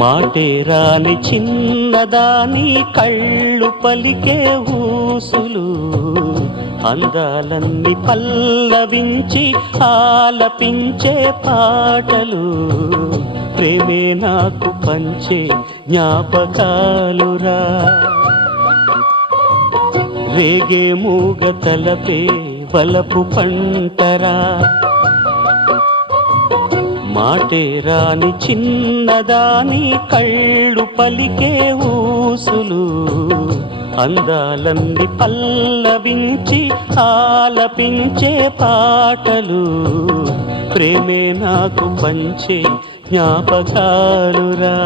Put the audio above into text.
మాటే రాని చిన్నదాని కళ్ళు పలికే ఊసులు, అందాలన్నీ పల్లవించి ఆలపించే పాటలు, ప్రేమే నాకు పంచే జ్ఞాపకాలురా. రేగే మూగ తలపే వలపు పంటరా. మాటే రాని చిన్నదాని కళ్ళు పలికే ఊసులు, అందాలన్నీ పల్లవించి ఆలపించే పాటలు, ప్రేమే నాకు పంచే జ్ఞాపకాలురా.